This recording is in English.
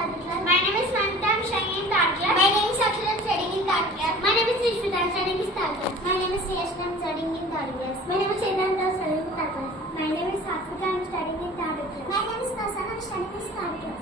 third class. My name is Mamta. I'm studying in third class. My name is Akshara. I'm studying in third class. My name is Rishita. I'm studying in third class. My name is Yashna. I'm studying in third class. My name is Chennanta. I'm studying in third class. My name is Satvika. I'm studying in third class. My name is Nasana. I'm studying in third class.